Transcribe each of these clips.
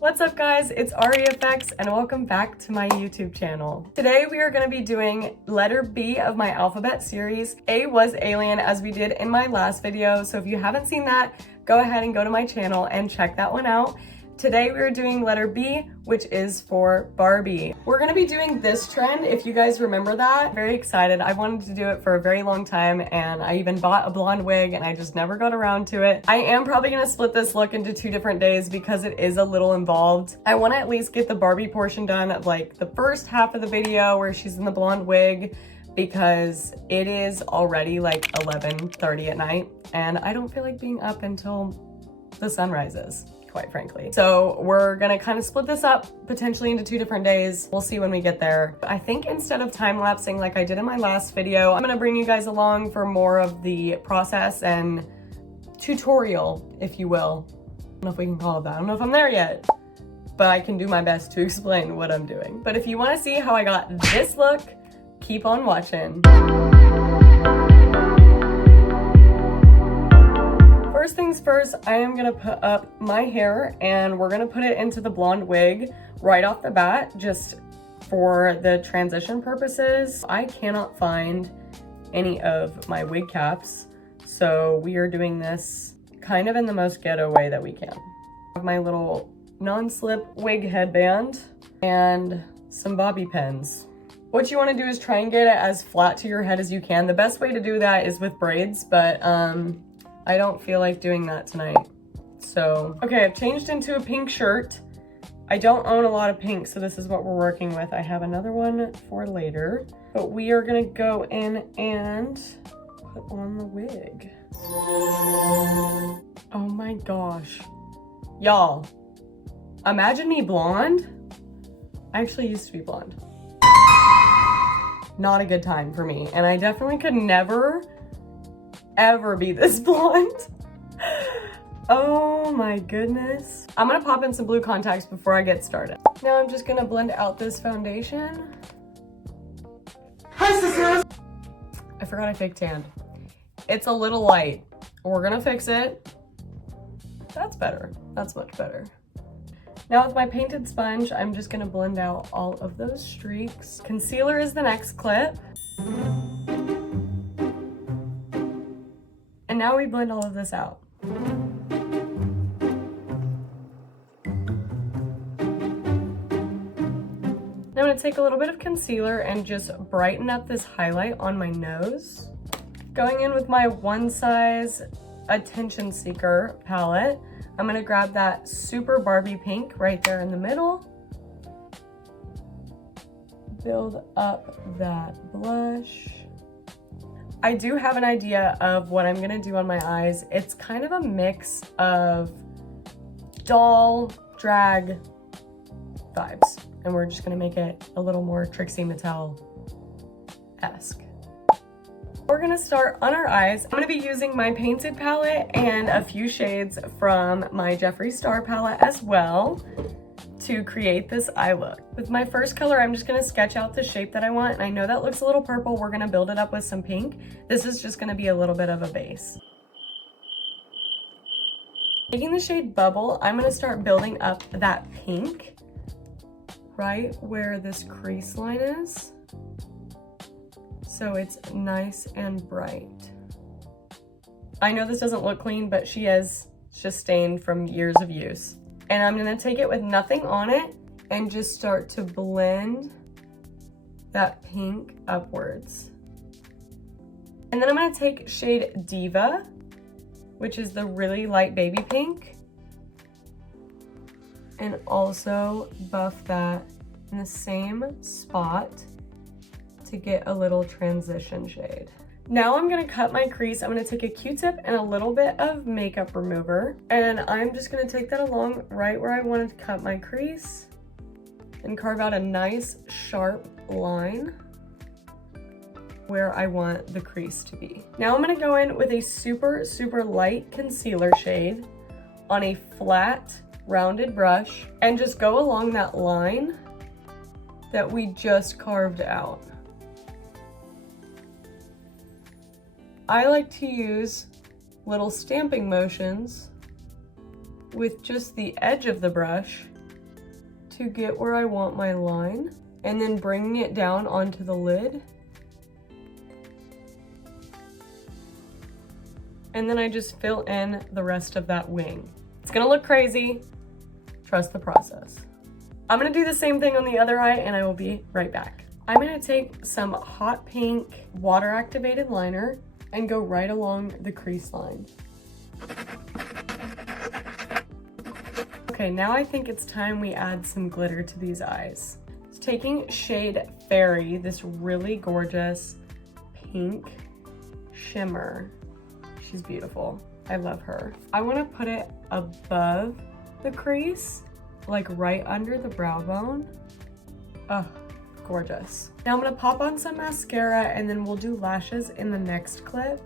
What's up guys, it's REFX and welcome back to my YouTube channel. Today we are going to be doing letter B of my alphabet series. A was alien as we did in my last video, so if you haven't seen that, go ahead and go to my channel and check that one out. Today we are doing letter B, which is for Barbie. We're gonna be doing this trend, if you guys remember that. Very excited. I wanted to do it for a very long time and I even bought a blonde wig and I just never got around to it. I am probably gonna split this look into 2 different days because it is a little involved. I wanna at least get the Barbie portion done of like the first half of the video where she's in the blonde wig, because it is already like 11:30 at night and I don't feel like being up until the sun rises, quite frankly. So we're gonna kind of split this up potentially into 2 different days. We'll see when we get there. I think instead of time-lapsing like I did in my last video, I'm gonna bring you guys along for more of the process and tutorial, if you will. I don't know if we can call it that. I don't know if I'm there yet, but I can do my best to explain what I'm doing. But if you wanna see how I got this look, keep on watching. First things first, I am gonna put up my hair and we're gonna put it into the blonde wig right off the bat, just for the transition purposes. I cannot find any of my wig caps, so we are doing this kind of in the most ghetto way that we can. I have my little non-slip wig headband and some bobby pins. What you wanna do is try and get it as flat to your head as you can. The best way to do that is with braids, but I don't feel like doing that tonight. So, okay, I've changed into a pink shirt. I don't own a lot of pink, so this is what we're working with. I have another one for later, but we are gonna go in and put on the wig. Oh my gosh. Y'all, imagine me blonde. I actually used to be blonde. Not a good time for me, and I definitely could never ever be this blonde. Oh my goodness. I'm gonna pop in some blue contacts before I get started. Now I'm just gonna blend out this foundation. Hi sisters! I forgot I fake tanned. It's a little light. We're gonna fix it. That's better. That's much better. Now with my painted sponge, I'm just gonna blend out all of those streaks. Concealer is the next clip. And now we blend all of this out. Now I'm gonna take a little bit of concealer and just brighten up this highlight on my nose. Going in with my One Size Attention Seeker palette, I'm gonna grab that super Barbie pink right there in the middle. Build up that blush. I do have an idea of what I'm gonna do on my eyes. It's kind of a mix of doll, drag vibes. And we're just gonna make it a little more Trixie Mattel-esque. We're gonna start on our eyes. I'm gonna be using my painted palette and a few shades from my Jeffree Star palette as well to create this eye look. With my first color, I'm just gonna sketch out the shape that I want, and I know that looks a little purple. We're gonna build it up with some pink. This is just gonna be a little bit of a base. Taking the shade Bubble, I'm gonna start building up that pink right where this crease line is, so it's nice and bright. I know this doesn't look clean, but she is just stained from years of use. And I'm gonna take it with nothing on it and just start to blend that pink upwards. And then I'm gonna take shade Diva, which is the really light baby pink, and also buff that in the same spot to get a little transition shade. Now I'm gonna cut my crease. I'm gonna take a Q-tip and a little bit of makeup remover, and I'm just gonna take that along right where I wanted to cut my crease and carve out a nice sharp line where I want the crease to be. Now I'm gonna go in with a super, super light concealer shade on a flat, rounded brush and just go along that line that we just carved out. I like to use little stamping motions with just the edge of the brush to get where I want my line and then bringing it down onto the lid. And then I just fill in the rest of that wing. It's gonna look crazy. Trust the process. I'm gonna do the same thing on the other eye and I will be right back. I'm gonna take some hot pink water activated liner and go right along the crease line. Okay, now I think it's time we add some glitter to these eyes. So taking shade Fairy, this really gorgeous pink shimmer. She's beautiful. I love her. I want to put it above the crease, like right under the brow bone. Oh, gorgeous. Now I'm gonna pop on some mascara and then we'll do lashes in the next clip.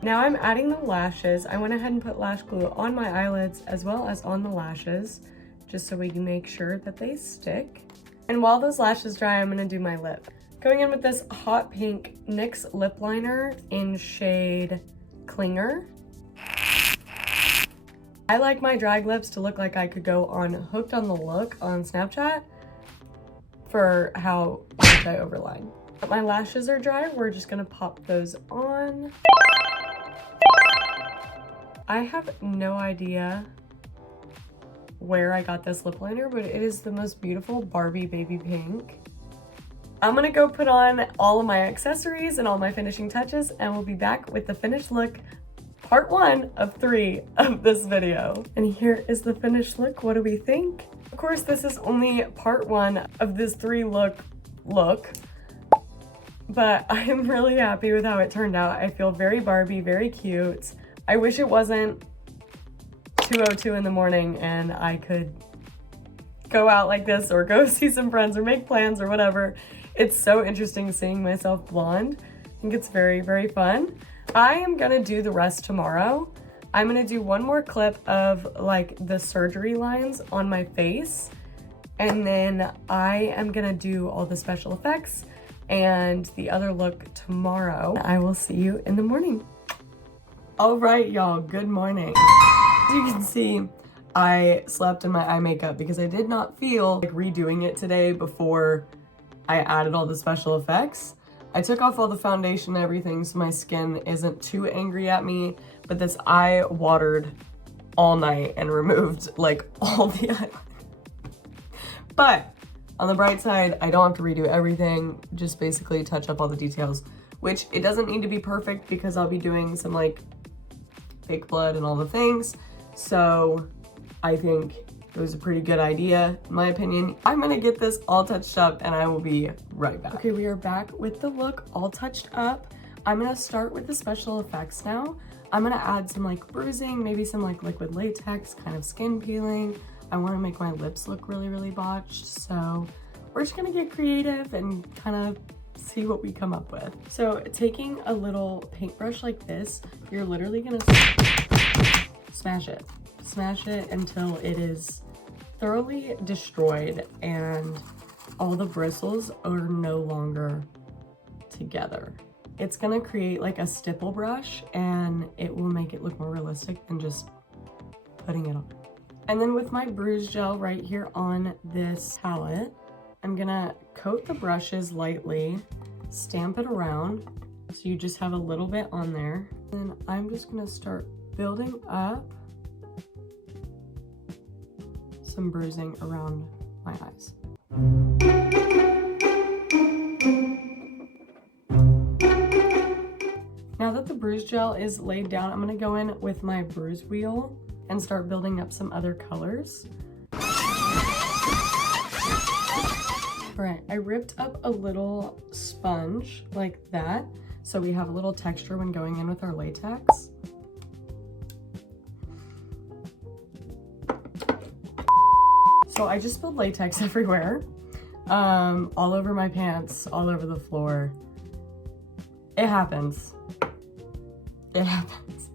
Now I'm adding the lashes. I went ahead and put lash glue on my eyelids as well as on the lashes, just so we can make sure that they stick. And while those lashes dry, I'm gonna do my lip. Going in with this hot pink NYX lip liner in shade Clinger. I like my drag lips to look like I could go on Hooked on the Look on Snapchat for how much I overline. But my lashes are dry, we're just gonna pop those on. I have no idea where I got this lip liner, but it is the most beautiful Barbie baby pink. I'm gonna go put on all of my accessories and all my finishing touches, and we'll be back with the finished look, part 1 of 3 of this video. And here is the finished look. What do we think? Of course, this is only part 1 of this 3 look, but I'm really happy with how it turned out. I feel very Barbie, very cute. I wish it wasn't 2:02 in the morning and I could go out like this or go see some friends or make plans or whatever. It's so interesting seeing myself blonde. I think it's very, very fun. I am gonna do the rest tomorrow. I'm gonna do one more clip of like the surgery lines on my face, and then I am gonna do all the special effects and the other look tomorrow. I will see you in the morning. All right, y'all, good morning. As you can see, I slept in my eye makeup because I did not feel like redoing it today before I added all the special effects. I took off all the foundation and everything so my skin isn't too angry at me, but this eye watered all night and removed like all the eyeliner. But on the bright side, I don't have to redo everything, just basically touch up all the details, which it doesn't need to be perfect because I'll be doing some like fake blood and all the things. So I think it was a pretty good idea, in my opinion. I'm gonna get this all touched up and I will be right back. Okay, we are back with the look all touched up. I'm gonna start with the special effects now. I'm gonna add some like bruising, maybe some like liquid latex, kind of skin peeling. I wanna make my lips look really, really botched. So we're just gonna get creative and kind of see what we come up with. So taking a little paintbrush like this, you're literally gonna smash it. Smash it until it is thoroughly destroyed and all the bristles are no longer together. It's gonna create like a stipple brush and it will make it look more realistic than just putting it on. And then with my bruise gel right here on this palette, I'm gonna coat the brushes lightly, stamp it around so you just have a little bit on there. Then I'm just gonna start building up some bruising around my eyes. Now that the bruise gel is laid down, I'm gonna go in with my bruise wheel and start building up some other colors. All right, I ripped up a little sponge like that, so we have a little texture when going in with our latex. So I just spilled latex everywhere, all over my pants, all over the floor. It happens. It happens.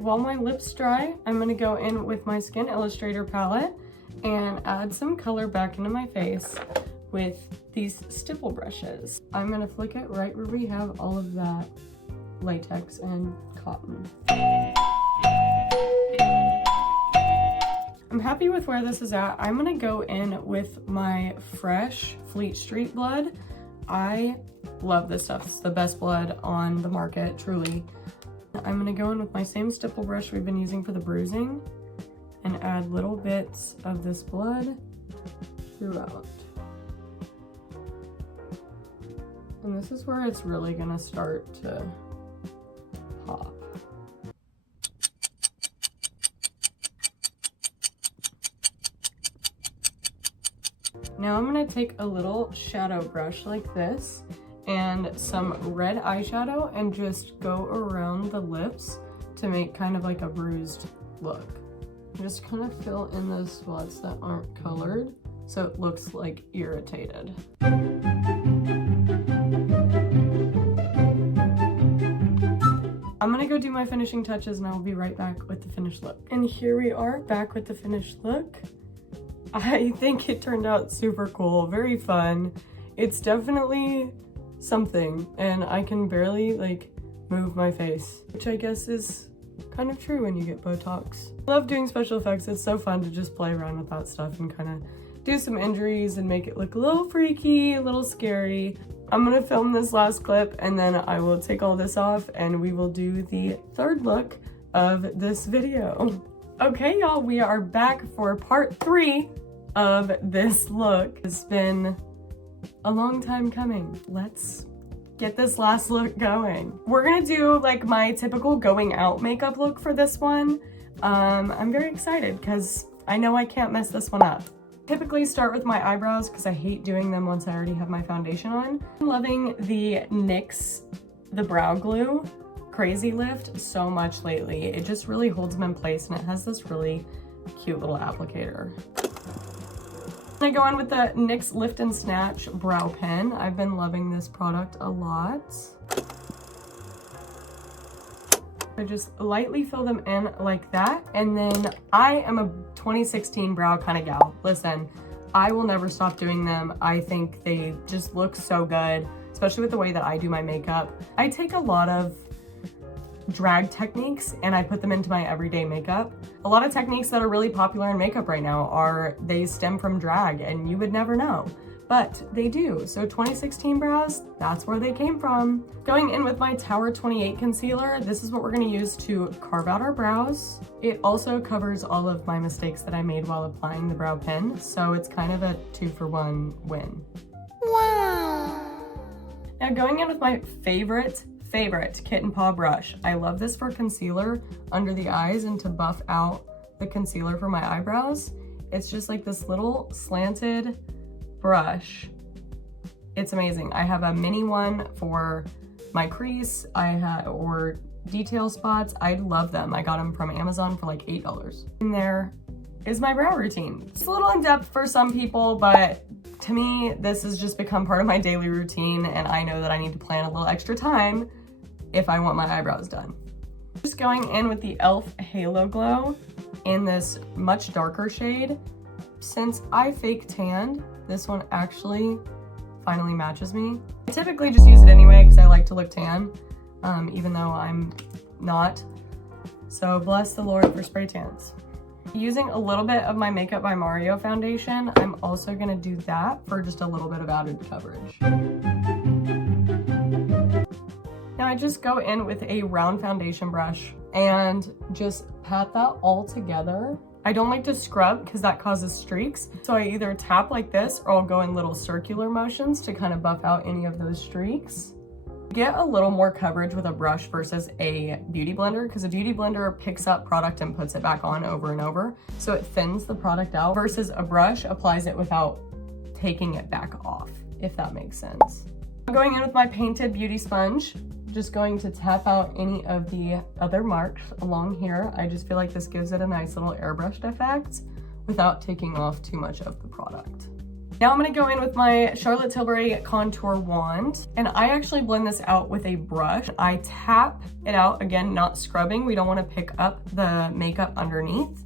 While my lips dry, I'm gonna go in with my Skin Illustrator palette and add some color back into my face with these stipple brushes. I'm gonna flick it right where we have all of that latex and cotton. I'm happy with where this is at. I'm gonna go in with my fresh Fleet Street blood. I love this stuff. It's the best blood on the market, truly. I'm gonna go in with my same stipple brush we've been using for the bruising and add little bits of this blood throughout. And this is where it's really gonna start to pop. Now I'm gonna take a little shadow brush like this and some red eyeshadow and just go around the lips to make kind of like a bruised look. Just kind of fill in those spots that aren't colored so it looks like irritated. I'm gonna go do my finishing touches and I will be right back with the finished look. And here we are, back with the finished look. I think it turned out super cool, very fun. It's definitely something, and I can barely like move my face, which I guess is kind of true when you get Botox. I love doing special effects. It's so fun to just play around with that stuff and kind of do some injuries and make it look a little freaky, a little scary. I'm gonna film this last clip and then I will take all this off and we will do the third look of this video. Okay, y'all, we are back for part 3 of this look. It's been a long time coming. Let's get this last look going. We're gonna do like my typical going out makeup look for this one. I'm very excited because I know I can't mess this one up. Typically start with my eyebrows because I hate doing them once I already have my foundation on. I'm loving the NYX, the brow glue Crazy Lift so much lately. It just really holds them in place and it has this really cute little applicator. I'm gonna go in with the NYX Lift and Snatch brow pen. I've been loving this product a lot. I just lightly fill them in like that. And then I am a 2016 brow kind of gal. Listen, I will never stop doing them. I think they just look so good, especially with the way that I do my makeup. I take a lot of drag techniques and I put them into my everyday makeup. A lot of techniques that are really popular in makeup right now they stem from drag and you would never know, but they do. So 2016 brows, that's where they came from. Going in with my Tower 28 concealer, this is what we're gonna use to carve out our brows. It also covers all of my mistakes that I made while applying the brow pen, so it's kind of a 2-for-1 win. Wow. Now going in with my favorite Kitten Paw brush. I love this for concealer under the eyes and to buff out the concealer for my eyebrows. It's just like this little slanted brush. It's amazing. I have a mini one for my crease, or detail spots. I love them. I got them from Amazon for like $8. And there is my brow routine. It's a little in depth for some people, but to me, this has just become part of my daily routine and I know that I need to plan a little extra time if I want my eyebrows done. Just going in with the e.l.f. Halo Glow in this much darker shade. Since I fake tanned, this one actually finally matches me. I typically just use it anyway because I like to look tan, even though I'm not. So bless the Lord for spray tans. Using a little bit of my Makeup by Mario foundation, I'm also gonna do that for just a little bit of added coverage. Now I just go in with a round foundation brush and just pat that all together. I don't like to scrub because that causes streaks. So I either tap like this or I'll go in little circular motions to kind of buff out any of those streaks. Get a little more coverage with a brush versus a beauty blender because a beauty blender picks up product and puts it back on over and over. So it thins the product out versus a brush applies it without taking it back off, if that makes sense. I'm going in with my painted beauty sponge. Just going to tap out any of the other marks along here. I just feel like this gives it a nice little airbrushed effect without taking off too much of the product. Now I'm gonna go in with my Charlotte Tilbury contour wand, and I actually blend this out with a brush. I tap it out, again, not scrubbing. We don't wanna pick up the makeup underneath,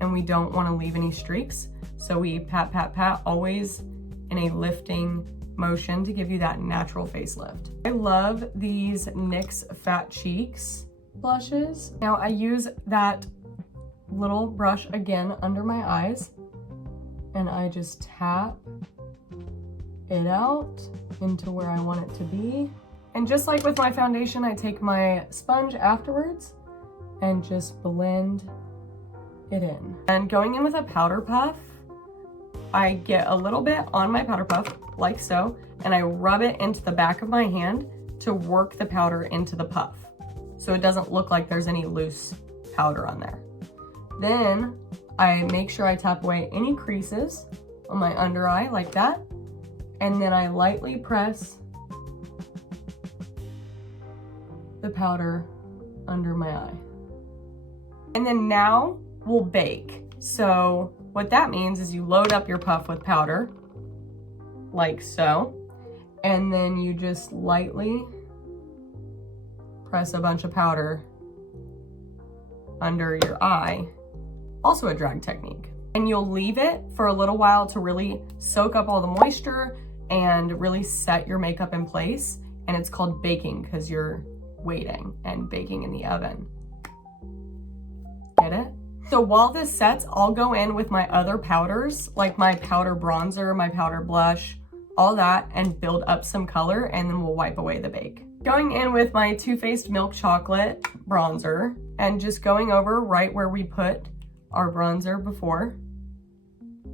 and we don't wanna leave any streaks. So we pat, pat, pat, always in a lifting motion to give you that natural facelift. I love these NYX Fat Cheeks blushes. Now I use that little brush again under my eyes and I just tap it out into where I want it to be. And just like with my foundation, I take my sponge afterwards and just blend it in. And going in with a powder puff, I get a little bit on my powder puff, like so, and I rub it into the back of my hand to work the powder into the puff, so it doesn't look like there's any loose powder on there. Then I make sure I tap away any creases on my under eye like that, and then I lightly press the powder under my eye. And then now we'll bake. So what that means is you load up your puff with powder, like so, and then you just lightly press a bunch of powder under your eye, also a drag technique. And you'll leave it for a little while to really soak up all the moisture and really set your makeup in place. And it's called baking because you're waiting and baking in the oven. Get it? So while this sets, I'll go in with my other powders, like my powder bronzer, my powder blush, all that, and build up some color, and then we'll wipe away the bake. Going in with my Too Faced Milk Chocolate bronzer, and just going over right where we put our bronzer before.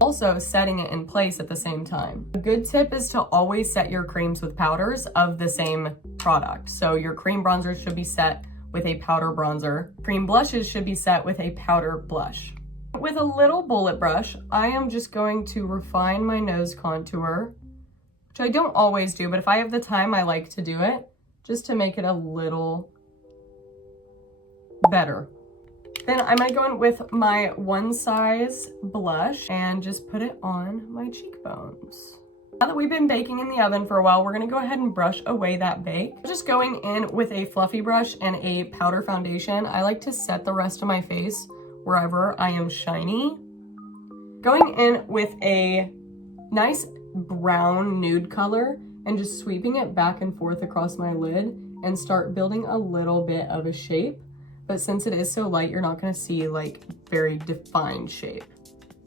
Also setting it in place at the same time. A good tip is to always set your creams with powders of the same product. So your cream bronzer should be set with a powder bronzer. Cream blushes should be set with a powder blush. With a little bullet brush, I am just going to refine my nose contour, which I don't always do, but if I have the time, I like to do it just to make it a little better. Then I'm gonna go in with my One Size blush and just put it on my cheekbones. Now that we've been baking in the oven for a while, we're gonna go ahead and brush away that bake. Just going in with a fluffy brush and a powder foundation, I like to set the rest of my face wherever I am shiny. Going in with a nice brown nude color and just sweeping it back and forth across my lid and start building a little bit of a shape. But since it is so light, you're not gonna see like very defined shape.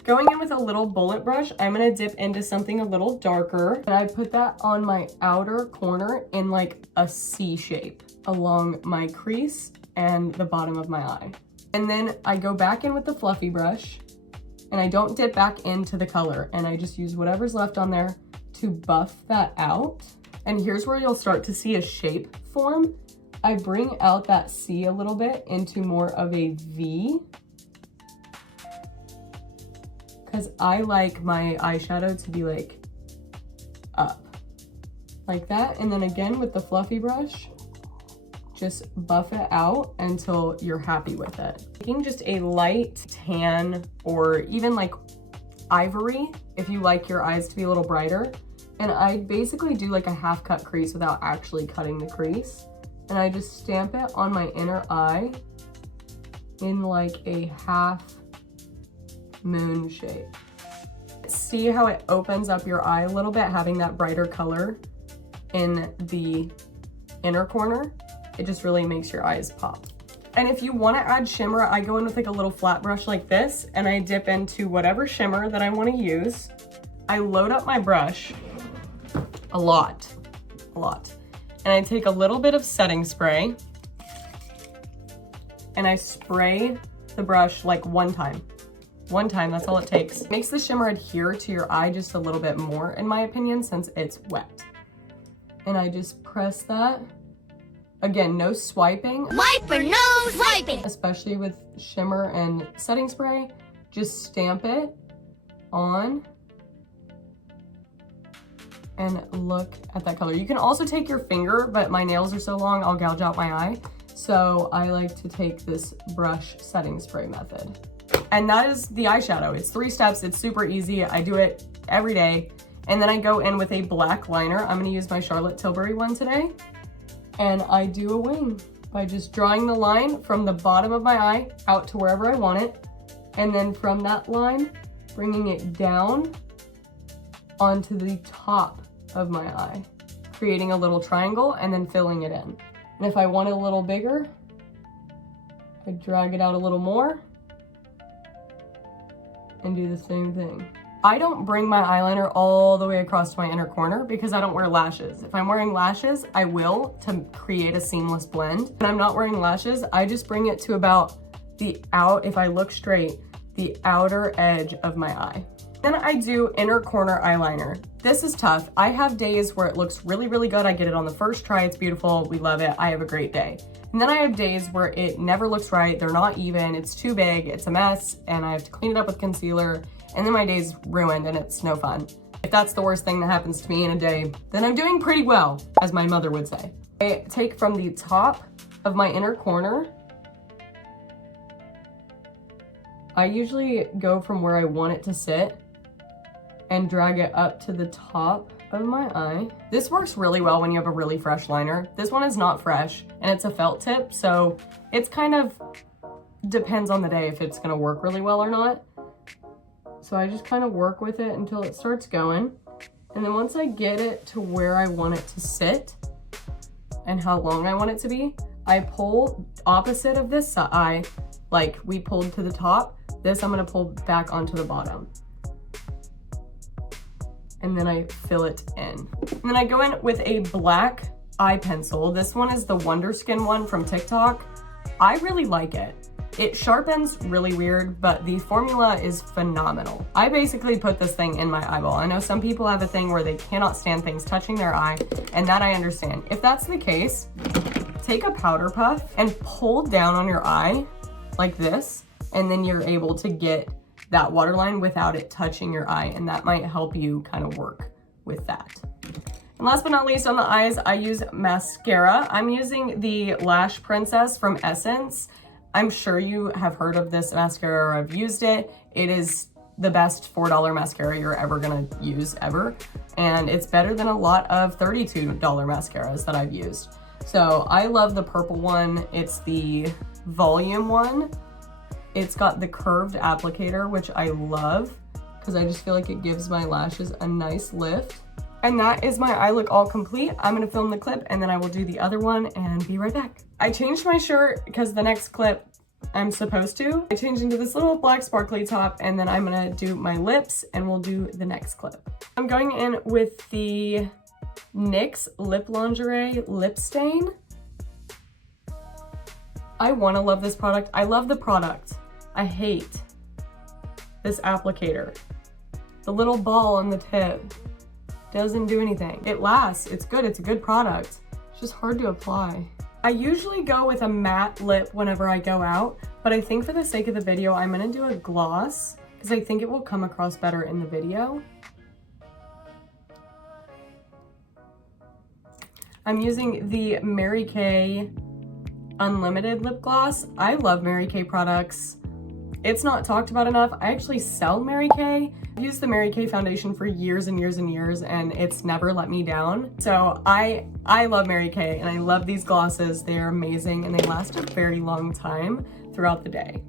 Going in with a little bullet brush, I'm gonna dip into something a little darker, and I put that on my outer corner in like a C shape along my crease and the bottom of my eye. And then I go back in with the fluffy brush, and I don't dip back into the color, and I just use whatever's left on there to buff that out. And here's where you'll start to see a shape form. I bring out that C a little bit into more of a V, because I like my eyeshadow to be like up, like that. And then again with the fluffy brush, just buff it out until you're happy with it. Taking just a light tan or even like ivory, if you like your eyes to be a little brighter. And I basically do like a half cut crease without actually cutting the crease. And I just stamp it on my inner eye in like a half moon shape. See how it opens up your eye a little bit, having that brighter color in the inner corner? It just really makes your eyes pop. And if you want to add shimmer, I go in with like a little flat brush like this, and I dip into whatever shimmer that I want to use. I load up my brush a lot. And I take a little bit of setting spray, and I spray the brush like one time, that's all it takes. It makes the shimmer adhere to your eye just a little bit more, in my opinion, since it's wet. And I just press that. Again, no swiping. Wiper, no swiping! Especially with shimmer and setting spray, just stamp it on and look at that color. You can also take your finger, but my nails are so long, I'll gouge out my eye. So I like to take this brush setting spray method. And that is the eyeshadow. It's 3 steps, it's super easy. I do it every day. And then I go in with a black liner. I'm gonna use my Charlotte Tilbury one today. And I do a wing by just drawing the line from the bottom of my eye out to wherever I want it. And then from that line, bringing it down onto the top of my eye, creating a little triangle and then filling it in. And if I want it a little bigger, I drag it out a little more and do the same thing. I don't bring my eyeliner all the way across to my inner corner because I don't wear lashes. If I'm wearing lashes, I will to create a seamless blend. When I'm not wearing lashes, I just bring it to about if I look straight, the outer edge of my eye. Then I do inner corner eyeliner. This is tough. I have days where it looks really, really good. I get it on the first try, it's beautiful, we love it, I have a great day. And then I have days where it never looks right, they're not even, it's too big, it's a mess, and I have to clean it up with concealer, and then my day's ruined and it's no fun. If that's the worst thing that happens to me in a day, then I'm doing pretty well, as my mother would say. I take from the top of my inner corner. I usually go from where I want it to sit and drag it up to the top of my eye. This works really well when you have a really fresh liner. This one is not fresh and it's a felt tip, so it's kind of depends on the day if it's gonna work really well or not. So I just kind of work with it until it starts going. And then once I get it to where I want it to sit and how long I want it to be, I pull opposite of this eye, like we pulled to the top. This I'm gonna pull back onto the bottom. And then I fill it in. And then I go in with a black eye pencil. This one is the Wonder Skin one from TikTok. I really like it. It sharpens really weird, but the formula is phenomenal. I basically put this thing in my eyeball. I know some people have a thing where they cannot stand things touching their eye, and that I understand. If that's the case, take a powder puff and pull down on your eye like this, and then you're able to get that waterline without it touching your eye, and that might help you kind of work with that. And last but not least on the eyes, I use mascara. I'm using the Lash Princess from Essence. I'm sure you have heard of this mascara or have used it. It is the best $4 mascara you're ever gonna use ever. And it's better than a lot of $32 mascaras that I've used. So I love the purple one. It's the volume one. It's got the curved applicator, which I love because I just feel like it gives my lashes a nice lift. And that is my eye look all complete. I'm gonna film the clip and then I will do the other one and be right back. I changed my shirt because the next clip I'm supposed to. I changed into this little black sparkly top and then I'm gonna do my lips and we'll do the next clip. I'm going in with the NYX Lip Lingerie Lip Stain. I wanna love this product. I love the product. I hate this applicator. The little ball on the tip doesn't do anything. It lasts, it's good, it's a good product. It's just hard to apply. I usually go with a matte lip whenever I go out, but I think for the sake of the video, I'm gonna do a gloss because I think it will come across better in the video. I'm using the Mary Kay Unlimited lip gloss. I love Mary Kay products. It's not talked about enough. I actually sell Mary Kay. I've used the Mary Kay foundation for years and years and years, and it's never let me down. So I love Mary Kay, and I love these glosses. They're amazing, and they last a very long time throughout the day.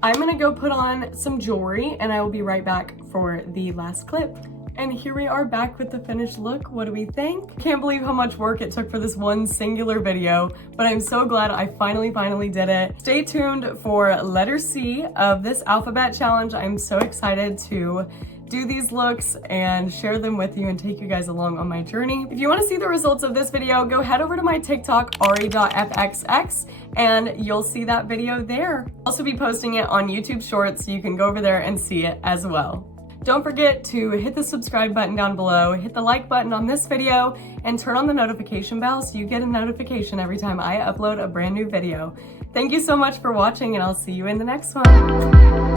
I'm gonna go put on some jewelry, and I will be right back for the last clip. And here we are back with the finished look. What do we think? Can't believe how much work it took for this one singular video, but I'm so glad I finally did it. Stay tuned for letter C of this alphabet challenge. I'm so excited to do these looks and share them with you and take you guys along on my journey. If you want to see the results of this video, go head over to my TikTok, ari.fxx, and you'll see that video there. I'll also be posting it on YouTube Shorts, so you can go over there and see it as well. Don't forget to hit the subscribe button down below, hit the like button on this video, and turn on the notification bell so you get a notification every time I upload a brand new video. Thank you so much for watching, and I'll see you in the next one.